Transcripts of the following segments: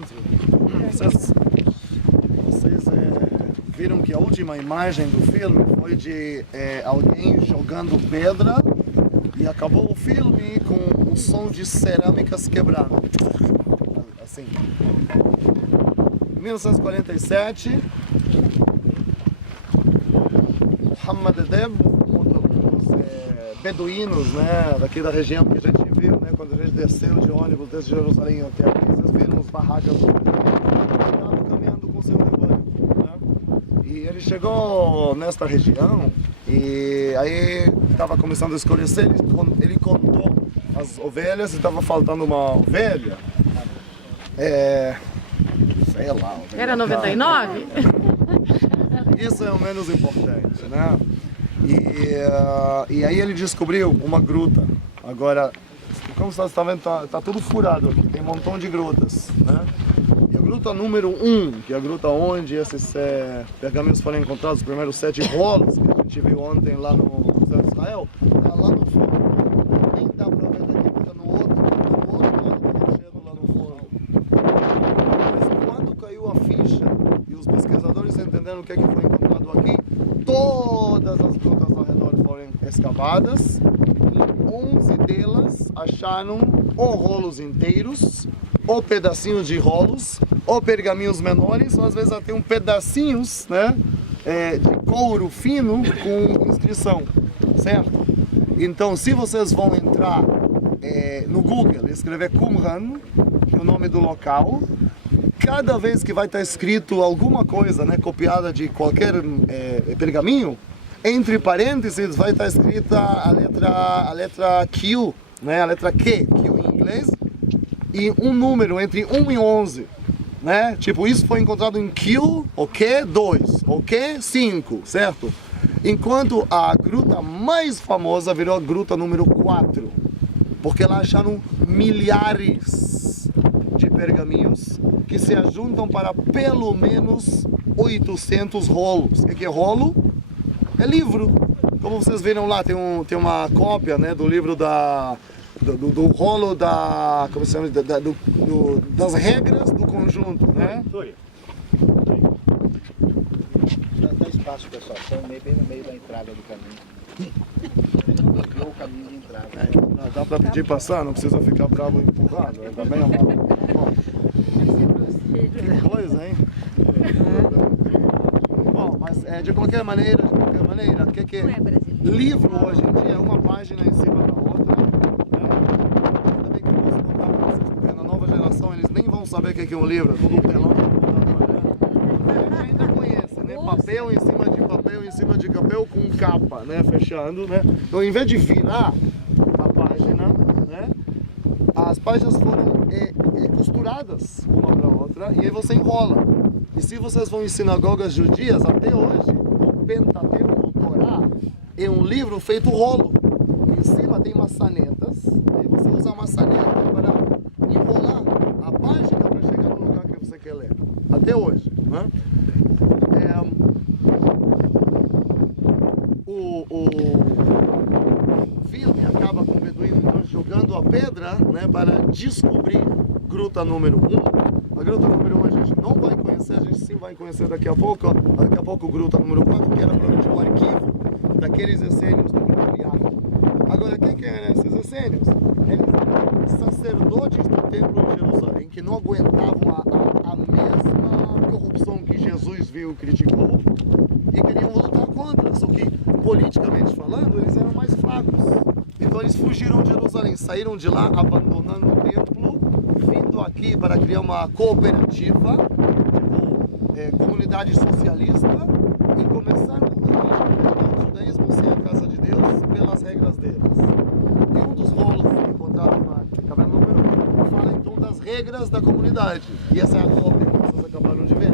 dentro. Vocês viram que a última imagem do filme foi de alguém jogando pedra e acabou o filme com o som de cerâmicas quebrando. Assim. Em 1947, Muhammad Deb, um dos beduínos, né, daqui da região que a gente viu, né, quando a gente desceu de ônibus desde Jerusalém até aqui, vocês viram os barracas caminhando com seu rebanho, né? E ele chegou nesta região e aí estava começando a escurecer, ele contou as ovelhas e estava faltando uma ovelha. Sei lá. Era 99? Isso é o menos importante, né? E aí ele descobriu uma gruta. Agora, como você está vendo, tá tudo furado aqui, tem um montão de grutas, né? E a gruta número 1, que é a gruta onde esses pergaminhos foram encontrados, os primeiros 7 rolos que a gente viu ontem lá no Museu de Israel, tá lá no fundo. Nem dá pra ver daqui, porque tá no outro lado do rochedo lá no fundo. Mas quando caiu a ficha e os pesquisadores entenderam o que foi encontrado aqui, todas as grutas ao redor foram escavadas. Em 11 delas acharam ou rolos inteiros, ou pedacinhos de rolos, ou pergaminhos menores, ou às vezes até pedacinhos, né, de couro fino com inscrição, certo? Então, se vocês vão entrar no Google e escrever Qumran, que é o nome do local, cada vez que vai estar escrito alguma coisa, né, copiada de qualquer pergaminho, entre parênteses vai estar escrita a letra Q, né, a letra Q em inglês, e um número entre 1 e 11, né? Tipo, isso foi encontrado em Q, ok, 2, ok, 5, certo? Enquanto a gruta mais famosa virou a gruta número 4, porque lá acharam milhares de pergaminhos que se ajuntam para pelo menos 800 rolos. O que é rolo? É livro. Como vocês viram lá, tem uma cópia, né, do livro do rolo como se chama, das regras do conjunto, né? Dá espaço, pessoal, estão bem no meio da entrada do caminho. O caminho de entrada. Dá para pedir passar, não precisa ficar bravo e empurrado, tá bem amado. Que coisa, hein? Bom, mas de qualquer maneira, o que é livro hoje em dia é uma página em cima da outra, né? Ainda bem que eu posso contar para vocês, porque na nova geração eles nem vão saber o que é um livro, é tudo um telão do computador, né? A gente ainda conhece, né? Papel em cima de papel em cima de papel com capa, né? Fechando, né? Então, em vez de virar a página, né, as páginas foram costuradas uma para a outra e aí você enrola. E se vocês vão em sinagogas judias, até hoje, o Pentateuco, o Torá, é um livro feito rolo. Em cima tem maçanetas, e você usa a maçaneta para enrolar a página para chegar no lugar que você quer ler. Até hoje, né? O filme acaba com o beduíno então, jogando a pedra, né, para descobrir gruta número 1. A gruta número 1 a gente não vai conhecer, a gente sim vai conhecer daqui a pouco. Daqui a pouco gruta número 4, que era provavelmente o arquivo daqueles essênios do grupo Yahweh. Agora, quem que eram esses essênios? Eles eram sacerdotes do templo de Jerusalém, que não aguentavam a mesma corrupção que Jesus viu e criticou, e queriam lutar contra, só que politicamente falando, eles eram mais fracos. Então eles fugiram de Jerusalém, saíram de lá, abandonando o templo, vindo aqui para criar uma cooperativa, tipo, comunidade socialista, e começaram a o judaísmo sem a casa de Deus pelas regras deles. E um dos rolos encontrados na caverna número 1 fala então das regras da comunidade. E essa é a cópia que vocês acabaram de ver.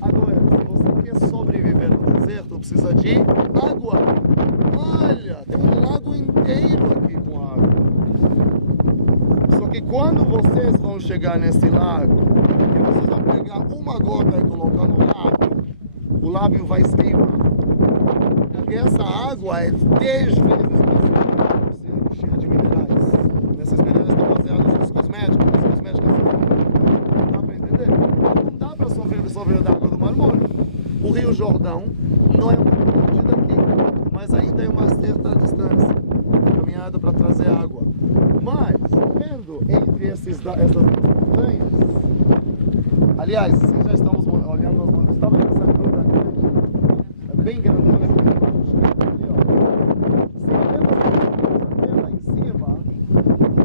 Agora, se você quer sobreviver no deserto, precisa de água. Olha, tem um lago inteiro aqui com água. Só que quando vocês vão chegar nesse lago, e vocês vão pegar uma gota e colocar no lago, o lábio vai se queimar. Porque essa água é 10 vezes mais cheia de minerais. Esses minerais estão baseados nos cosméticos. Os cosméticos são Jordão, não é muito longe daqui, mas ainda é uma certa distância de caminhada para trazer água. Mas, vendo entre essas montanhas, aliás, se já estamos olhando as montanhas, estava nessa gruta grande, é bem grandona aqui embaixo, ali, ó. Se olhamos até lá em cima,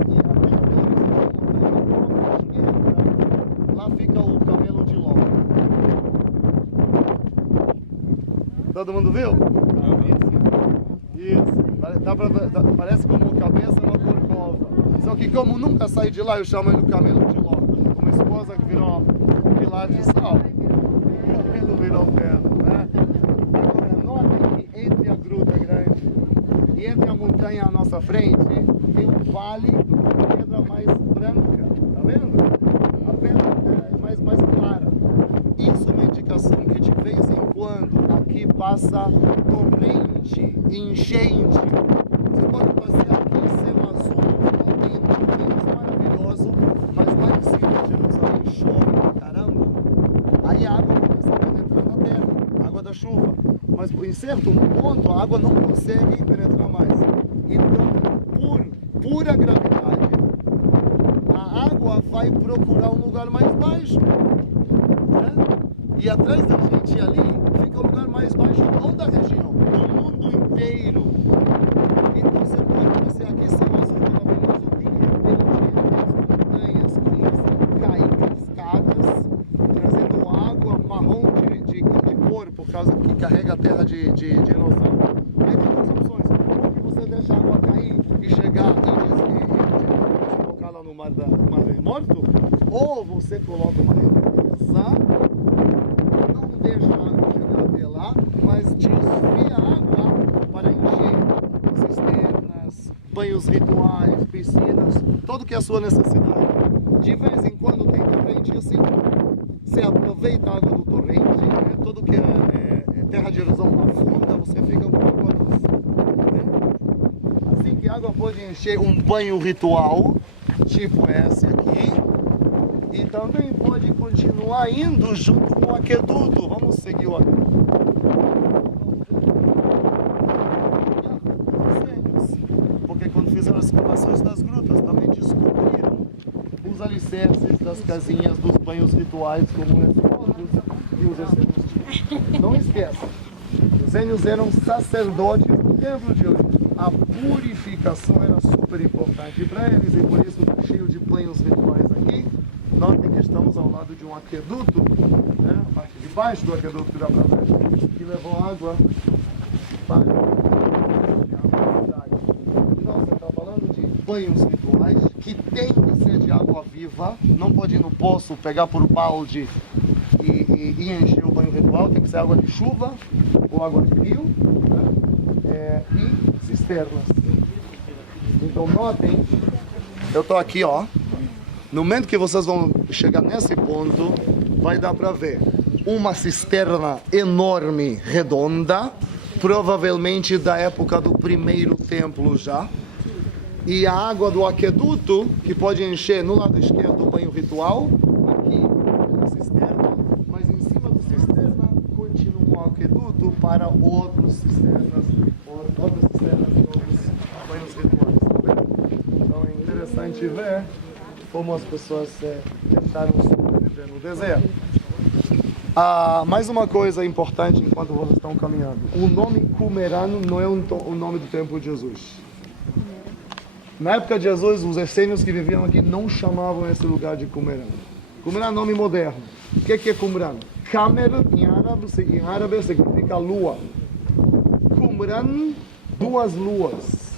e até onde horizonte da montanha, à esquerda, lá fica o camelo de Ló. Todo mundo viu? Isso. Parece como cabeça numa corcova. Só que como nunca saí de lá, eu chamo ele de camelo de Ló. Uma esposa que virou pilar de sal. O camelo virou pedra, né? Agora, notem que entre a gruta grande e entre a montanha à nossa frente, tem um vale com pedra mais branca. Tá vendo? A pedra é mais clara. Isso é uma indicação que de vez em quando aqui passa torrente, enchente. Você pode passear aqui em céu azul, não tem nuvens, maravilhoso, mas lá em cima de Jerusalém chove pra caramba. Aí a água começa a penetrar na terra, a água da chuva. Mas em certo ponto a água não consegue penetrar mais. Então, por pura gravidade, a água vai procurar um lugar mais baixo. Né? E atrás da gente ali fica o lugar mais baixo, não da região, do mundo inteiro. Então você pode passear aqui, céu azul maravilhoso, de repente as montanhas começam a cair cascadas, trazendo água marrom de cor, por causa que carrega a terra de erosão. Aí tem duas opções: ou que você deixa a água cair e chegar e colocar lá no mar morto, ou você coloca uma represa, não deixa a água chegar até lá, mas desvia a água para encher cisternas, banhos rituais, piscinas, tudo que é a sua necessidade. De vez em quando tem torrente assim, você aproveita a água do torrente, né? Tudo que é terra de erosão afunda, você fica com água doce. Né? Assim que a água pode encher um banho ritual, tipo esse aqui, e também pode continuar indo junto com o aqueduto. Vamos seguir o aqueduto. Porque quando fizeram as escavações das grutas, também descobriram os alicerces das casinhas dos banhos rituais, como esses e os essênios. Não esqueça, os essênios eram sacerdotes do templo de hoje. A purificação era super importante para eles e por isso está cheio de banhos rituais aqui. Notem que estamos ao lado de um aqueduto, né? A parte de baixo do aqueduto que dá para ver, que levou água para a cidade. Nós estamos falando de banhos rituais que tem que ser de água viva, não pode ir no poço pegar por balde e encher o banho ritual, tem que ser água de chuva ou água de rio, né? E cisternas. Então notem, eu estou aqui, ó. No momento que vocês vão chegar nesse ponto, vai dar para ver uma cisterna enorme, redonda, provavelmente da época do primeiro templo já. E a água do aqueduto, que pode encher no lado esquerdo o banho ritual, aqui a cisterna, mas em cima da cisterna continua o aqueduto para outras cisternas e outros banhos rituais. Tá vendo? Então é interessante ver como as pessoas tentaram sobreviver no deserto. Mais uma coisa importante enquanto vocês estão caminhando. O nome Qumran não é o nome do templo de Jesus. Na época de Jesus, os essênios que viviam aqui não chamavam esse lugar de Qumran. Qumran é nome moderno. O que é Qumran? Kamer em árabe significa lua. Qumran, duas luas.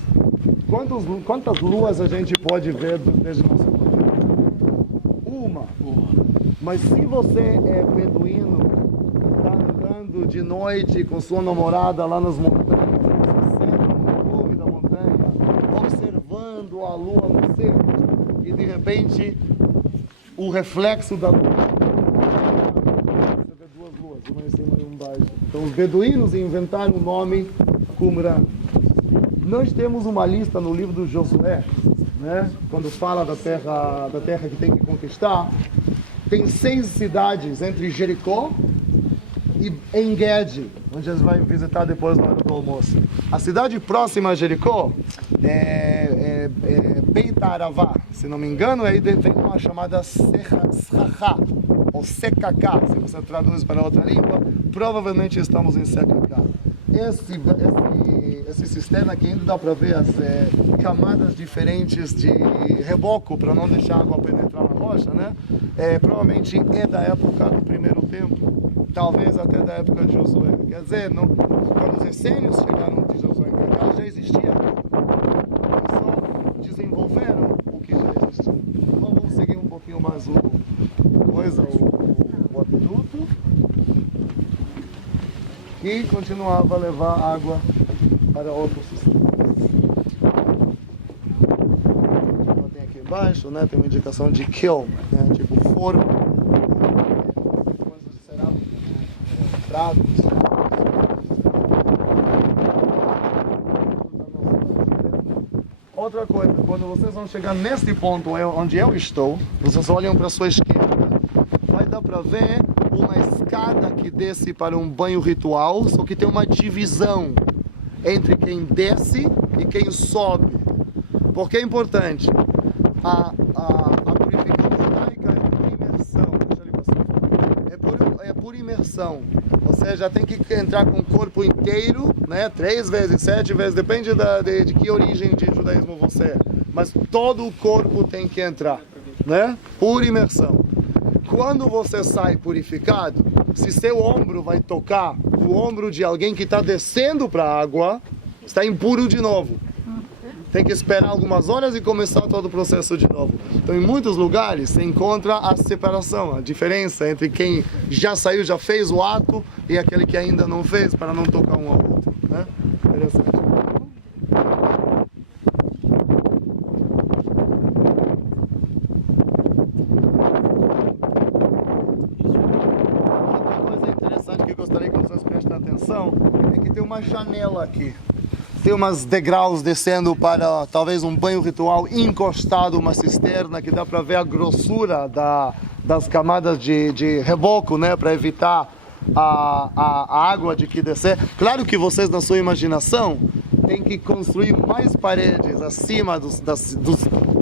Quantas luas a gente pode ver desde nosso ponto? Uma. Mas se você é beduíno, está andando de noite com sua namorada lá nas montanhas, você senta no cume da montanha, observando a lua no céu, e de repente o reflexo da lua, você vê duas luas, uma em cima e uma embaixo. Então os beduínos inventaram o nome Qumran. Nós temos uma lista no livro do Josué, né? Quando fala da terra que tem que conquistar, tem 6 cidades entre Jericó, e Engedi, onde a gente vai visitar depois na hora do almoço. A cidade próxima a Jericó é Beit Aravá, se não me engano, aí vem uma chamada Sechachá, ou Secacá, se você traduz para outra língua, provavelmente estamos em Secacá. Esse sistema aqui ainda dá para ver as camadas diferentes de reboco para não deixar a água penetrar na rocha, né? Provavelmente é da época do primeiro templo, talvez até da época de Josué. Quer dizer, quando os essênios chegaram de Josué em cá, já existia aqui. Eles só desenvolveram o que já existia. Então vamos seguir um pouquinho mais o aqueduto. E continuava a levar água para outros sistemas. Então, tem aqui embaixo, né, tem uma indicação de kiln, né, tipo forno, coisas de cerâmica, né, pratos. Outra coisa, quando vocês vão chegar neste ponto onde eu estou, vocês olham para a sua esquerda, vai dar para ver uma escada que desce para um banho ritual, só que tem uma divisão entre quem desce e quem sobe. Porque é importante. A purificação judaica é por imersão. Deixa eu passar. É por imersão. Ou seja, tem que entrar com o corpo inteiro, né? 3 vezes, 7 vezes, depende de que origem de judaísmo você é. Mas todo o corpo tem que entrar, né? Por imersão. Quando você sai purificado, se seu ombro vai tocar o ombro de alguém que está descendo para a água, está impuro de novo. Tem que esperar algumas horas e começar todo o processo de novo. Então, em muitos lugares, se encontra a separação, a diferença entre quem já saiu, já fez o ato, e aquele que ainda não fez, para não tocar um ao outro. Né? Interessante. Gostaria que vocês prestem atenção é que tem uma janela aqui, tem umas degraus descendo para talvez um banho ritual encostado uma cisterna, que dá para ver a grossura das camadas de reboco, né, para evitar a água de que descer. Claro que vocês, na sua imaginação, têm que construir mais paredes acima dos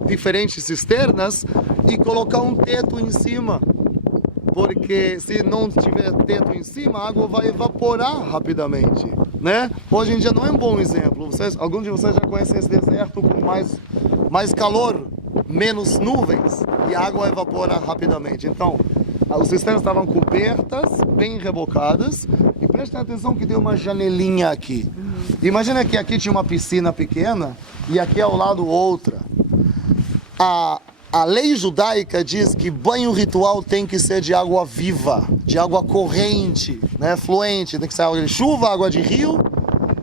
diferentes cisternas e colocar um teto em cima. Porque se não tiver teto em cima, a água vai evaporar rapidamente, né? Hoje em dia não é um bom exemplo. Alguns de vocês já conhecem esse deserto com mais calor, menos nuvens, e a água evapora rapidamente. Então, os cisternas estavam cobertas, bem rebocadas, e prestem atenção que tem uma janelinha aqui. Imagina que aqui tinha uma piscina pequena, e aqui ao lado outra. A lei judaica diz que banho ritual tem que ser de água viva, de água corrente, né, fluente, tem que ser água de chuva, água de rio.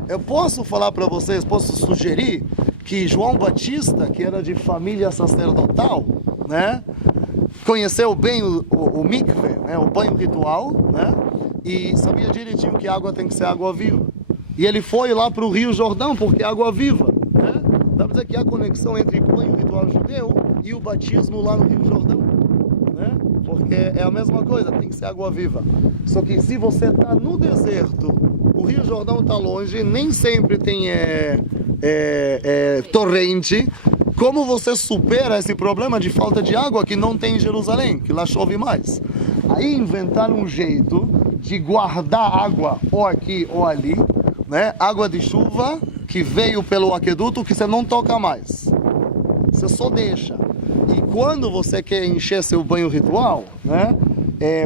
Eu posso falar para vocês, posso sugerir que João Batista, que era de família sacerdotal, né, conheceu bem o mikve, né, o banho ritual, né, e sabia direitinho que a água tem que ser água viva. E ele foi lá para o Rio Jordão porque é água viva, né? Dá para dizer que há conexão entre o banho ritual judeu e o batismo lá no Rio Jordão, né? Porque é a mesma coisa, tem que ser água viva. Só que se você está no deserto, o Rio Jordão está longe, nem sempre tem torrente. Como você supera esse problema de falta de água que não tem em Jerusalém, que lá chove mais? Aí inventaram um jeito de guardar água ou aqui ou ali, né? Água de chuva que veio pelo aqueduto que você não toca mais. Você só deixa. E quando você quer encher seu banho ritual, né?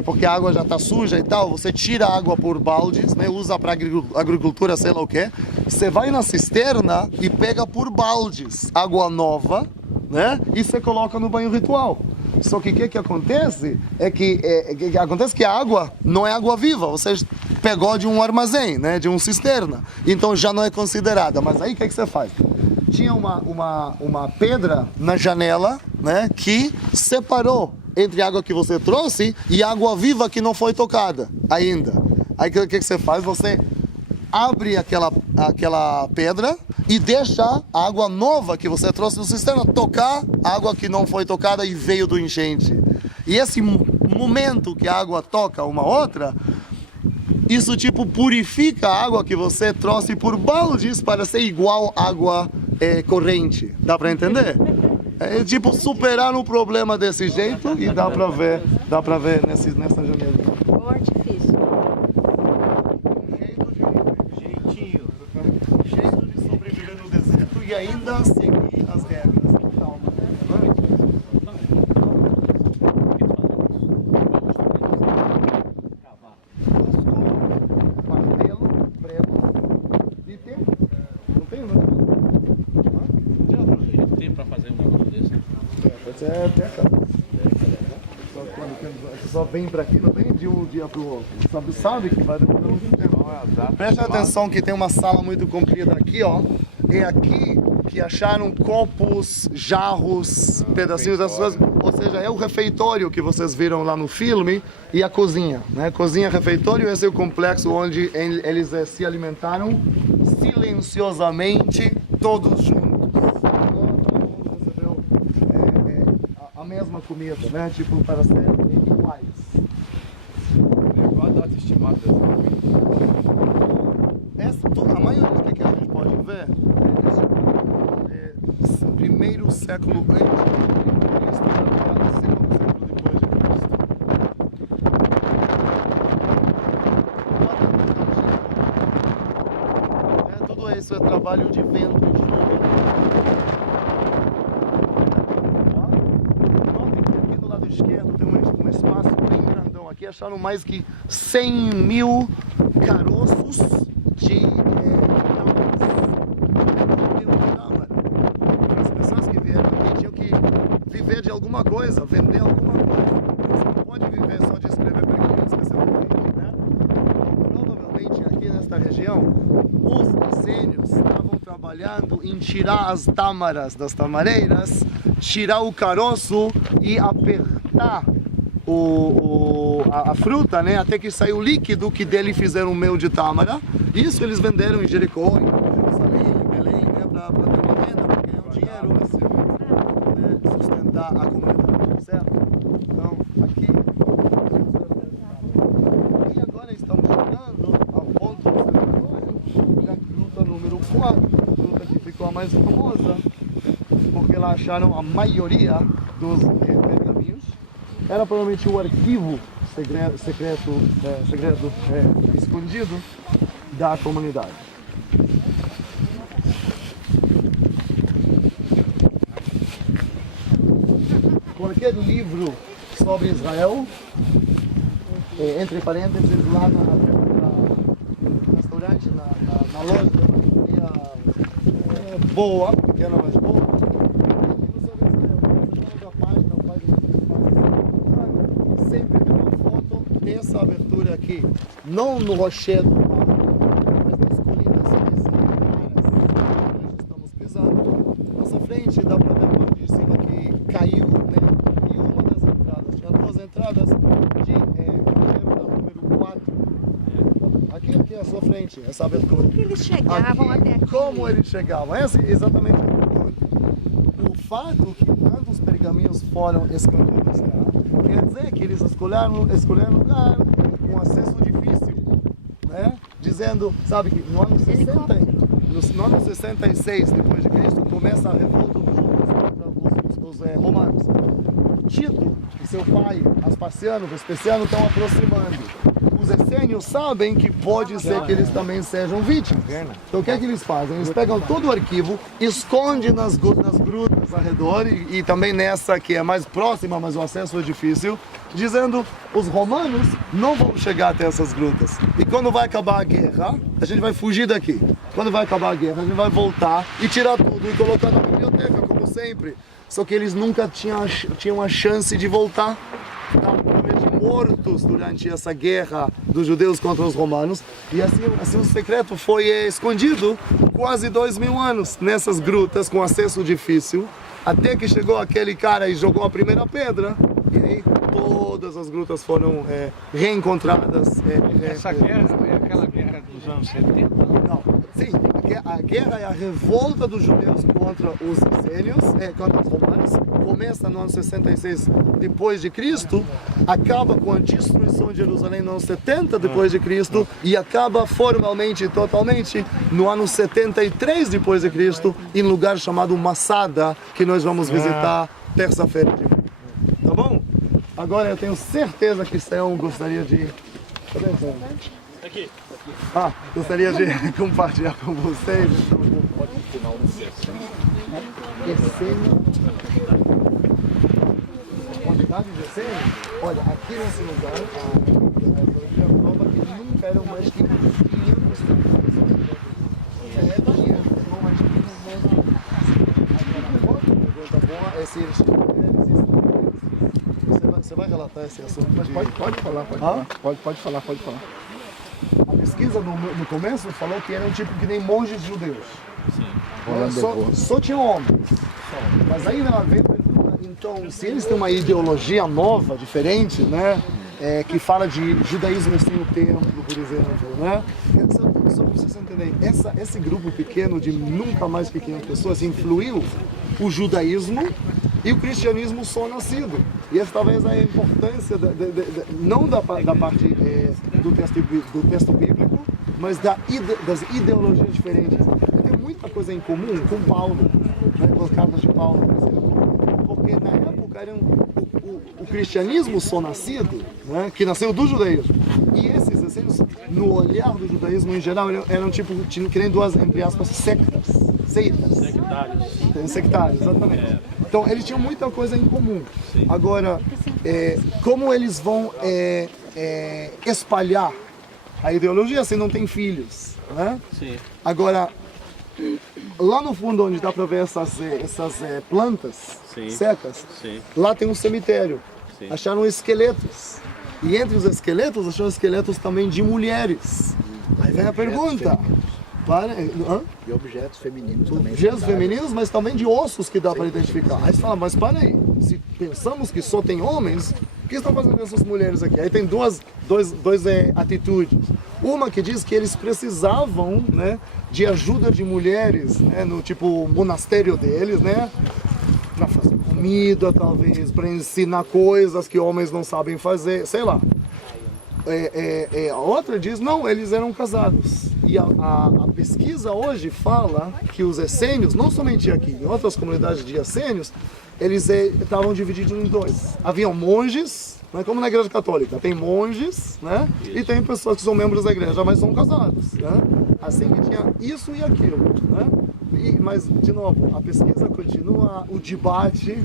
Porque a água já está suja e tal, você tira a água por baldes, né? Usa para agricultura, sei lá o que. Você vai na cisterna e pega por baldes água nova, né? E você coloca no banho ritual. Só que o que acontece é que a água não é água viva, você pegou de um armazém, né? De uma cisterna, então já não é considerada. Mas aí o que você faz? Tinha uma pedra na janela, né? Que separou entre a água que você trouxe e a água viva que não foi tocada ainda. Aí o que você faz? Você abre aquela pedra e deixa a água nova que você trouxe do cisterna tocar a água que não foi tocada e veio do enchente. E esse momento que a água toca uma outra, isso tipo purifica a água que você trouxe por baldes para ser igual água corrente. Dá para entender? É tipo superar um problema desse jeito e dá para ver nessa janela. O artifício. Jeito de sobreviver no deserto e ainda seguir as regras. É década. Só vem para aqui, não vem de um dia para o outro. Sabe que vai demorar muito tempo. Preste atenção que tem uma sala muito comprida aqui, ó. É aqui que acharam copos, jarros, pedacinhos das coisas. Ou seja, é o refeitório que vocês viram lá no filme e a cozinha, né? Cozinha, refeitório, esse é o complexo onde eles se alimentaram silenciosamente, todos juntos. Mesma comida, né? Tipo, para serem iguais. Qual a data estimada A maioria do que a gente pode ver é primeiro século antes de Cristo para segundo século depois de Cristo. Tudo isso é trabalho de vento e chuva. Esquerdo tem um espaço bem grandão aqui, acharam mais que 100 mil caroços de tâmara. As pessoas que vieram aqui tinham que viver de alguma coisa, vender alguma coisa. Você não pode viver só de escrever pergaminhos que você não vende, né? Provavelmente aqui nesta região, os essênios estavam trabalhando em tirar as tâmaras das tamareiras, tirar o caroço e apertar a fruta, né, até que saiu o líquido que dele fizeram o mel de tâmara. Isso eles venderam em Jericó, em Jerusalém, em Belém, né, para ter uma renda, para ganhar um dinheiro, né, sustentar a comunidade, certo? Então, aqui. E agora estamos chegando ao ponto da gruta número 4, a gruta que ficou a mais famosa, porque lá acharam a maioria dos pergaminhos. Era provavelmente o arquivo secreto escondido da comunidade. Qualquer livro sobre Israel, entre parênteses, lá no restaurante, na loja, boa, pequena, mas boa. Sempre tem uma foto dessa abertura aqui, não no rochedo do mar, mas nas colinas claras onde estamos pisando. Nossa frente dá para ver a parte de cima que caiu, né? E uma das entradas, tinha duas entradas de número 4. Aqui à sua frente, essa abertura. Como que eles chegavam até aqui? Como eles chegavam? Esse é exatamente o fato que tantos pergaminhos foram escondidos lá. Quer dizer que eles escolheram um lugar com acesso difícil, né? Dizendo, sabe que no ano 66 depois de Cristo começa a revolta dos judeus contra os romanos. Tito e seu pai, Vespasiano estão aproximando. Os essênios sabem que pode ser que eles também sejam vítimas. Então o que é que eles fazem? Eles pegam todo o arquivo, escondem nas grutas ao redor e também nessa que é mais próxima, mas o acesso é difícil, dizendo os romanos não vão chegar até essas grutas. E quando vai acabar a guerra, a gente vai fugir daqui. Quando vai acabar a guerra, a gente vai voltar e tirar tudo e colocar na biblioteca, como sempre. Só que eles nunca tinham a chance de voltar. Estavam provavelmente mortos durante essa guerra dos judeus contra os romanos. E assim o secreto foi escondido quase 2000 anos nessas grutas com acesso difícil. Até que chegou aquele cara e jogou a primeira pedra. E aí todas as grutas foram reencontradas. Essa guerra é aquela guerra dos anos 70? Não, Sim, a guerra é a revolta dos judeus contra os essênios, contra os romanos. Começa no ano 66 depois de Cristo, acaba com a destruição de Jerusalém no ano 70 depois de Cristo e acaba formalmente e totalmente no ano 73 depois de Cristo, em um lugar chamado Masada, que nós vamos visitar terça-feira. Tá bom? Agora eu tenho certeza que Sayão gostaria de... Aqui. Gostaria de compartilhar com vocês. Quantidade de essênio? Olha, aqui nesse lugar, a arqueologia prova que nunca eram mais que 500 não mais que 500. Você vai relatar esse assunto? Mas pode falar. Pode falar. A pesquisa no começo falou que eram tipo que nem monges judeus. Sim. Só tinham homens. Mas aí ela veio perguntar, então, se eles têm uma ideologia nova, diferente, né? Que fala de judaísmo sem o templo, por exemplo, né? Só para vocês entenderem, esse grupo pequeno de nunca mais que 500 pessoas influiu o judaísmo e o cristianismo só nascido. E essa talvez é a importância, não da parte do texto bíblico, mas das ideologias diferentes. Tem muita coisa em comum com Paulo, né, com as cartas de Paulo, por exemplo. Porque na época era o cristianismo só nascido, né, que nasceu do judaísmo. E esses essênios, no olhar do judaísmo em geral, eram tipo, que nem duas, entre aspas, seitas. Sectários, exatamente. Então eles tinham muita coisa em comum. Sim. Agora, como eles vão espalhar a ideologia se não tem filhos, né? Sim. Agora, lá no fundo onde dá para ver essas plantas secas, lá tem um cemitério. Sim. Acharam esqueletos. E entre os esqueletos, acharam esqueletos também de mulheres. Aí vem a pergunta. E objetos femininos também. Objetos femininos, mas também de ossos que dá para identificar. Aí você fala, mas para aí, se pensamos que só tem homens, o que estão fazendo essas mulheres aqui? Aí tem duas atitudes. Uma que diz que eles precisavam, né, de ajuda de mulheres, né, no tipo monastério deles, né, para fazer comida, talvez, para ensinar coisas que homens não sabem fazer, sei lá. A outra diz, não, eles eram casados. E a pesquisa hoje fala que os essênios, não somente aqui, em outras comunidades de essênios, eles estavam divididos em dois. Haviam monges, né, como na igreja católica, tem monges, né, e tem pessoas que são membros da igreja, mas são casados. Né? Assim que tinha isso e aquilo. Né? Mas, de novo, a pesquisa continua, o debate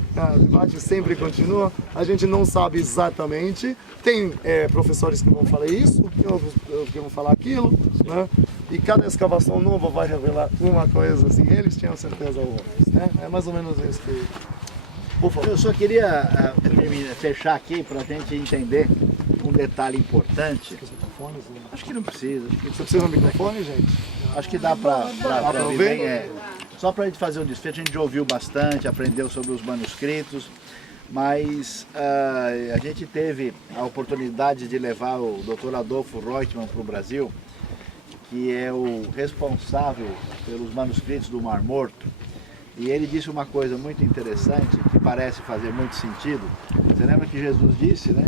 sempre continua, a gente não sabe exatamente. Tem professores que vão falar isso, outros que vão falar aquilo, né? E cada escavação nova vai revelar uma coisa, assim, eles tinham certeza ou outros, né? É mais ou menos isso que... Por favor. Eu só queria fechar aqui para a gente entender um detalhe importante. Acho que não precisa. Você precisa de um microfone, gente? Acho que dá para ouvir bem. Só para a gente fazer um desfecho, a gente ouviu bastante, aprendeu sobre os manuscritos, mas a gente teve a oportunidade de levar o Dr. Adolfo Reutemann para o Brasil, que é o responsável pelos manuscritos do Mar Morto, e ele disse uma coisa muito interessante, que parece fazer muito sentido. Você lembra que Jesus disse, né?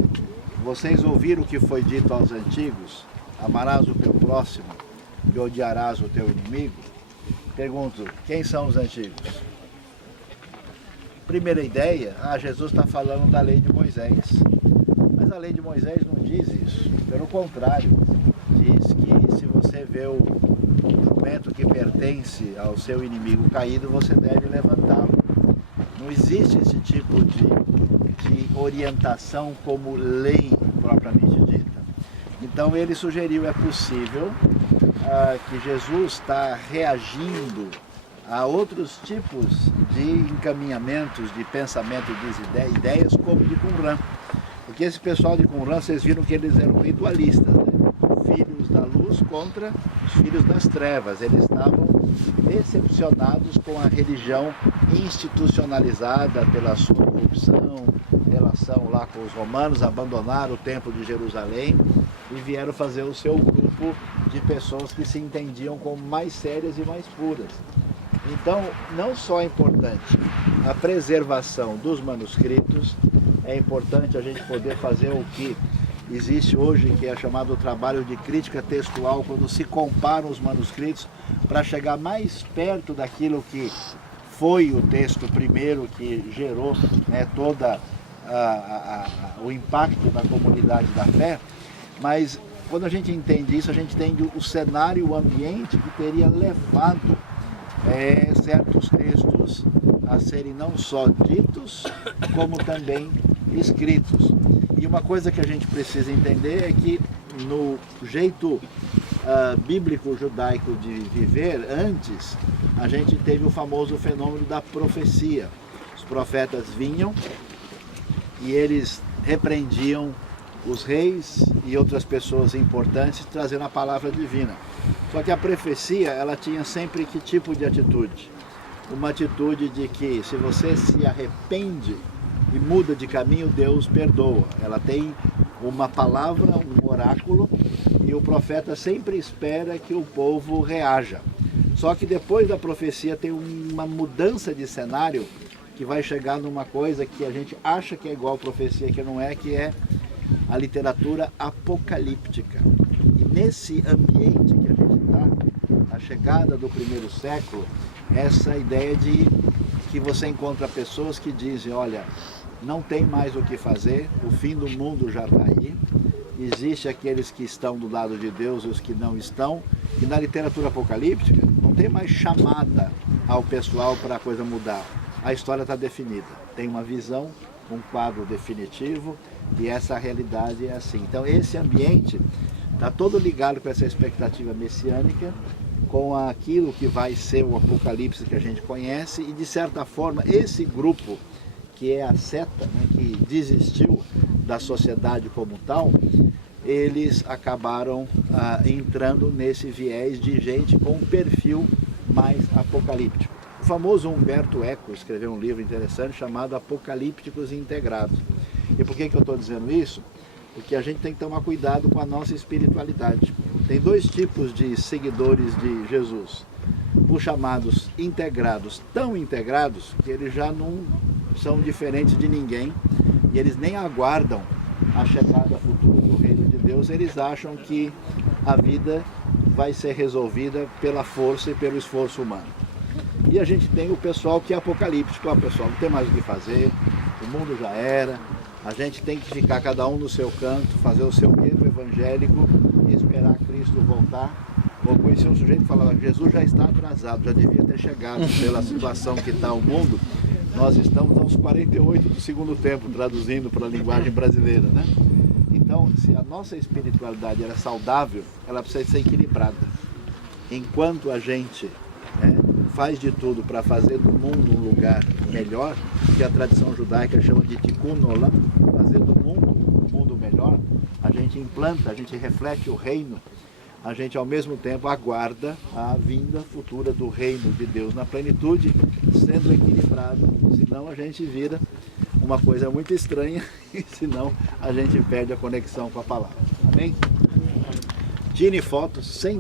Vocês ouviram o que foi dito aos antigos, amarás o teu próximo e odiarás o teu inimigo? Pergunto, quem são os antigos? Primeira ideia, Jesus está falando da lei de Moisés. Mas a lei de Moisés não diz isso. Pelo contrário, diz que se você vê o jumento que pertence ao seu inimigo caído, você deve levantá-lo. Não existe esse tipo de orientação como lei propriamente dita. Então ele sugeriu, é possível que Jesus está reagindo a outros tipos de encaminhamentos, de pensamento, de ideias, como de Qumran. Porque esse pessoal de Qumran, vocês viram que eles eram ritualistas, né? Filhos da luz contra os filhos das trevas. Eles estavam decepcionados com a religião institucionalizada pela sua corrupção, relação lá com os romanos, abandonaram o templo de Jerusalém e vieram fazer o seu grupo de pessoas que se entendiam como mais sérias e mais puras. Então, não só é importante a preservação dos manuscritos, é importante a gente poder fazer o que existe hoje, que é chamado trabalho de crítica textual, quando se comparam os manuscritos para chegar mais perto daquilo que foi o texto primeiro que gerou, né, toda o impacto na comunidade da fé. Mas quando a gente entende isso, a gente entende o cenário, o ambiente que teria levado certos textos a serem não só ditos, como também escritos. E uma coisa que a gente precisa entender é que no jeito bíblico judaico de viver, antes, a gente teve o famoso fenômeno da profecia. Os profetas vinham e eles repreendiam os reis e outras pessoas importantes, trazendo a palavra divina. Só que a profecia, ela tinha sempre que tipo de atitude? Uma atitude de que se você se arrepende e muda de caminho, Deus perdoa. Ela tem uma palavra, um oráculo, e o profeta sempre espera que o povo reaja. Só que depois da profecia tem uma mudança de cenário que vai chegar numa coisa que a gente acha que é igual a profecia, que não é, que é a literatura apocalíptica. E nesse ambiente que a gente está, a chegada do primeiro século, essa ideia de que você encontra pessoas que dizem, olha, não tem mais o que fazer, o fim do mundo já está aí, existe aqueles que estão do lado de Deus e os que não estão, e na literatura apocalíptica não tem mais chamada ao pessoal para a coisa mudar. A história está definida, tem uma visão, um quadro definitivo, e essa realidade é assim. Então esse ambiente está todo ligado com essa expectativa messiânica, com aquilo que vai ser o Apocalipse que a gente conhece, e de certa forma esse grupo, que é a seta, né, que desistiu da sociedade como tal, eles acabaram entrando nesse viés de gente com um perfil mais apocalíptico. O famoso Humberto Eco escreveu um livro interessante chamado Apocalípticos Integrados. E por que eu estou dizendo isso? Porque a gente tem que tomar cuidado com a nossa espiritualidade. Tem dois tipos de seguidores de Jesus. Os chamados integrados, tão integrados que eles já não são diferentes de ninguém e eles nem aguardam a chegada futura do reino de Deus. Eles acham que a vida vai ser resolvida pela força e pelo esforço humano. E a gente tem o pessoal que é apocalíptico, o pessoal não tem mais o que fazer, o mundo já era, a gente tem que ficar cada um no seu canto, fazer o seu gueto evangélico e esperar Cristo voltar. Ou conhecer um sujeito que falava que Jesus já está atrasado, já devia ter chegado pela situação que está o mundo. Nós estamos aos 48 do segundo tempo, traduzindo para a linguagem brasileira, né? Então, se a nossa espiritualidade era saudável, ela precisa ser equilibrada. Enquanto a gente faz de tudo para fazer do mundo um lugar melhor, que a tradição judaica chama de tikkun olam, fazer do mundo um mundo melhor, a gente implanta, a gente reflete o reino, a gente ao mesmo tempo aguarda a vinda futura do reino de Deus na plenitude, sendo equilibrado, senão a gente vira uma coisa muito estranha e senão a gente perde a conexão com a palavra. Amém? Tire fotos sem